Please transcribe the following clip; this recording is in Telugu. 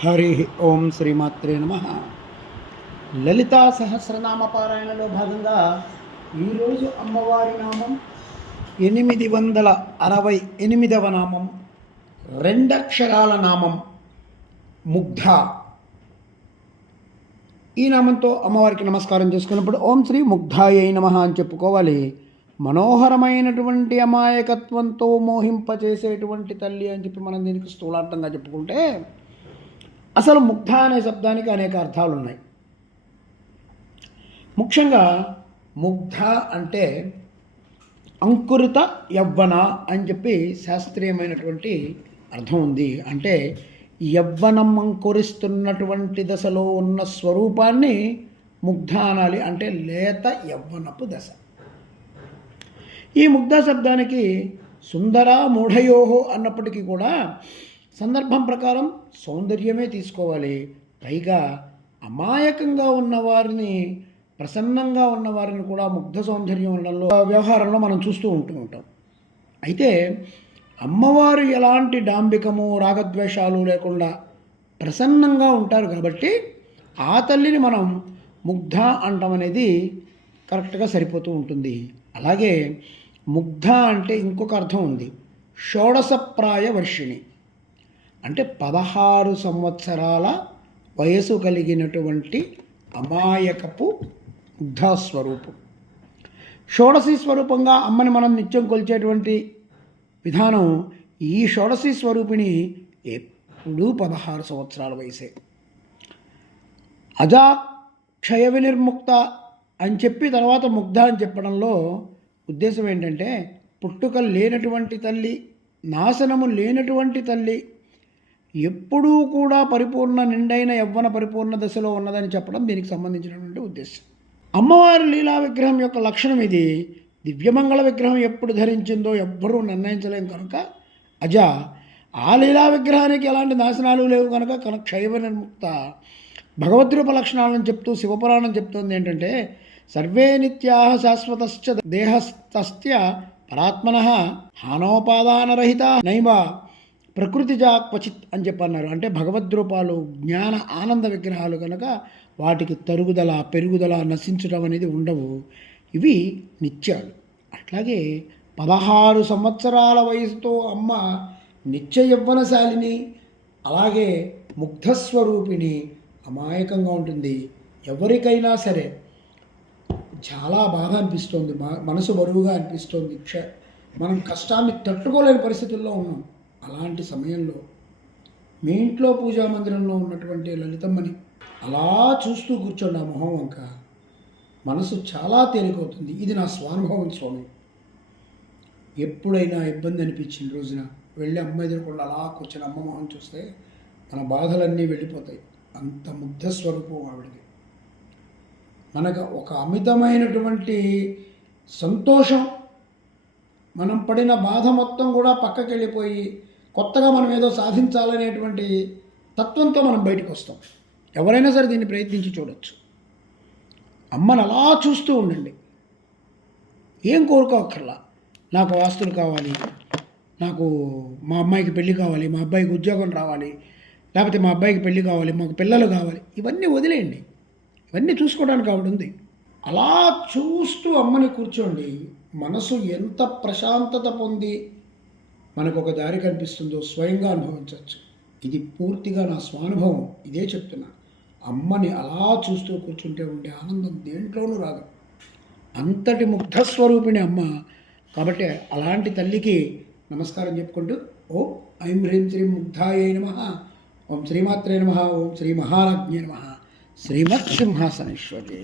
హరి ఓం శ్రీమాత్రే నమః. లలితా సహస్రనామ పారాయణలో భాగంగా ఈరోజు అమ్మవారి నామం 868వ నామం, రెండక్షరాల నామం ముగ్ధ. ఈ నామంతో అమ్మవారికి నమస్కారం చేసుకున్నప్పుడు ఓం శ్రీ ముగ్ధాయై నమః అని చెప్పుకోవాలి. మనోహరమైనటువంటి అమాయకత్వంతో మోహింపచేసేటువంటి తల్లి అని చెప్పి మనం దీనికి స్థూలార్థంగా చెప్పుకుంటే, అసలు ముగ్ధ అనే శబ్దానికి అనేక అర్థాలు ఉన్నాయి. ముఖ్యంగా ముగ్ధ అంటే అంకురిత యవ్వన అని చెప్పి శాస్త్రీయమైనటువంటి అర్థం ఉంది. అంటే యవ్వనం అంకురిస్తున్నటువంటి దశలో ఉన్న స్వరూపాన్ని ముగ్ధ అనాలి, అంటే లేత యవ్వనపు దశ. ఈ ముగ్ధ శబ్దానికి సుందర మూఢయోహో అన్నప్పటికీ కూడా సందర్భం ప్రకారం సౌందర్యమే తీసుకోవాలి. పైగా అమాయకంగా ఉన్నవారిని, ప్రసన్నంగా ఉన్నవారిని కూడా ముగ్ధ సౌందర్యం వ్యవహారంలో మనం చూస్తూ ఉంటాం. అయితే అమ్మవారు ఎలాంటి డాంబికము రాగద్వేషాలు లేకుండా ప్రసన్నంగా ఉంటారు కాబట్టి ఆ తల్లిని మనం ముగ్ధ అంటాం అనేది కరెక్ట్గా సరిపోతూ ఉంటుంది. అలాగే ముగ్ధ అంటే ఇంకొక అర్థం ఉంది, షోడశప్రాయ వర్షిణి, అంటే 16 సంవత్సరాల వయసు కలిగినటువంటి అమాయకపు ముగ్ధాస్వరూపం. షోడశీ స్వరూపంగా అమ్మని మనం నిత్యం కొలిచేటువంటి విధానం. ఈ షోడశీ స్వరూపిణి ఎప్పుడూ 16 సంవత్సరాల వయసే. అజా క్షయ వినిర్ముక్త అని చెప్పి తర్వాత ముగ్ధ అని చెప్పడంలో ఉద్దేశం ఏంటంటే, పుట్టుక లేనటువంటి తల్లి, నాశనము లేనటువంటి తల్లి, ఎప్పుడూ కూడా పరిపూర్ణ నిండైన యవ్వన పరిపూర్ణ దశలో ఉన్నదని చెప్పడం దీనికి సంబంధించినటువంటి ఉద్దేశం. అమ్మవారి లీలా విగ్రహం యొక్క లక్షణం ఇది. దివ్యమంగళ విగ్రహం ఎప్పుడు ధరించిందో ఎవ్వరూ నిర్ణయించలేం కనుక అజ. ఆ లీలా విగ్రహానికి ఎలాంటి నాశనాలు లేవు కనుక క్షయ నిర్ముక్త. భగవద్రూప లక్షణాలను చెప్తూ శివపురాణం చెప్తుంది ఏంటంటే, సర్వే నిత్యా శాశ్వతశ్చ దేహస్తస్య పరాత్మనః హానోపాదానరహిత నైవ ప్రకృతిజా క్వచిత్ అని చెప్పన్నారు. అంటే భగవద్రూపాలు జ్ఞాన ఆనంద విగ్రహాలు కనుక వాటికి తరుగుదల పెరుగుదల నశించడం అనేది ఉండవు. ఇవి నిత్యాలు. అట్లాగే 16 సంవత్సరాల వయసుతో అమ్మ నిత్య యవ్వనశాలిని, అలాగే ముగ్ధస్వరూపిణి, అమాయకంగా ఉంటుంది. ఎవరికైనా సరే చాలా బాధ అనిపిస్తుంది, మనసు బరువుగా అనిపిస్తుంది, మనం కష్టాన్ని తట్టుకోలేని పరిస్థితుల్లో ఉన్నాం. అలాంటి సమయంలో మీ ఇంట్లో పూజా మందిరంలో ఉన్నటువంటి లలితమ్మని అలా చూస్తూ కూర్చోండి. ఆ మొహం వంక మనసు చాలా తేలికవుతుంది. ఇది నా స్వానుభవం స్వామి. ఎప్పుడైనా ఇబ్బంది అనిపించిన రోజున వెళ్ళి అమ్మ ఎదురుకుండా అలా కూర్చొని అమ్మ మొహం చూస్తే మన బాధలన్నీ వెళ్ళిపోతాయి. అంత ముగ్ధ స్వరూపం ఆవిడది. మనకు ఒక అమితమైనటువంటి సంతోషం, మనం పడిన బాధ మొత్తం కూడా పక్కకి వెళ్ళిపోయి కొత్తగా మనం ఏదో సాధించాలనేటువంటి తత్వంతో మనం బయటకు వస్తాం. ఎవరైనా సరే దీన్ని ప్రయత్నించి చూడవచ్చు. అమ్మను అలా చూస్తూ ఉండండి. ఏం కోరుకోక్కర్లా, నాకు ఆస్తులు కావాలి, నాకు మా అమ్మాయికి పెళ్ళి కావాలి, మా అబ్బాయికి ఉద్యోగం రావాలి, లేకపోతే మా అబ్బాయికి పెళ్ళి కావాలి, మాకు పిల్లలు కావాలి, ఇవన్నీ వదిలేయండి. ఇవన్నీ చూసుకోవడానికి ఆవిడ ఉంది. అలా చూస్తూ అమ్మని కూర్చోండి. మనసు ఎంత ప్రశాంతత పొంది మనకు ఒక దారి కనిపిస్తుందో స్వయంగా అనుభవించవచ్చు. ఇది పూర్తిగా నా స్వానుభవం, ఇదే చెప్తున్నా. అమ్మని అలా చూస్తూ కూర్చుంటే ఉండే ఆనందం దేంట్లోనూ రాదు. అంతటి ముగ్ధస్వరూపిణి అమ్మ. కాబట్టి అలాంటి తల్లికి నమస్కారం చెప్పుకుంటూ ఓం ఐం హ్రీం శ్రీం ముగ్ధాయై నమః, ఓం శ్రీమాత్రే నమః, ఓం శ్రీ మహారాజ్ఞే నమః, శ్రీమత్ సింహాసనేశ్వర్యై.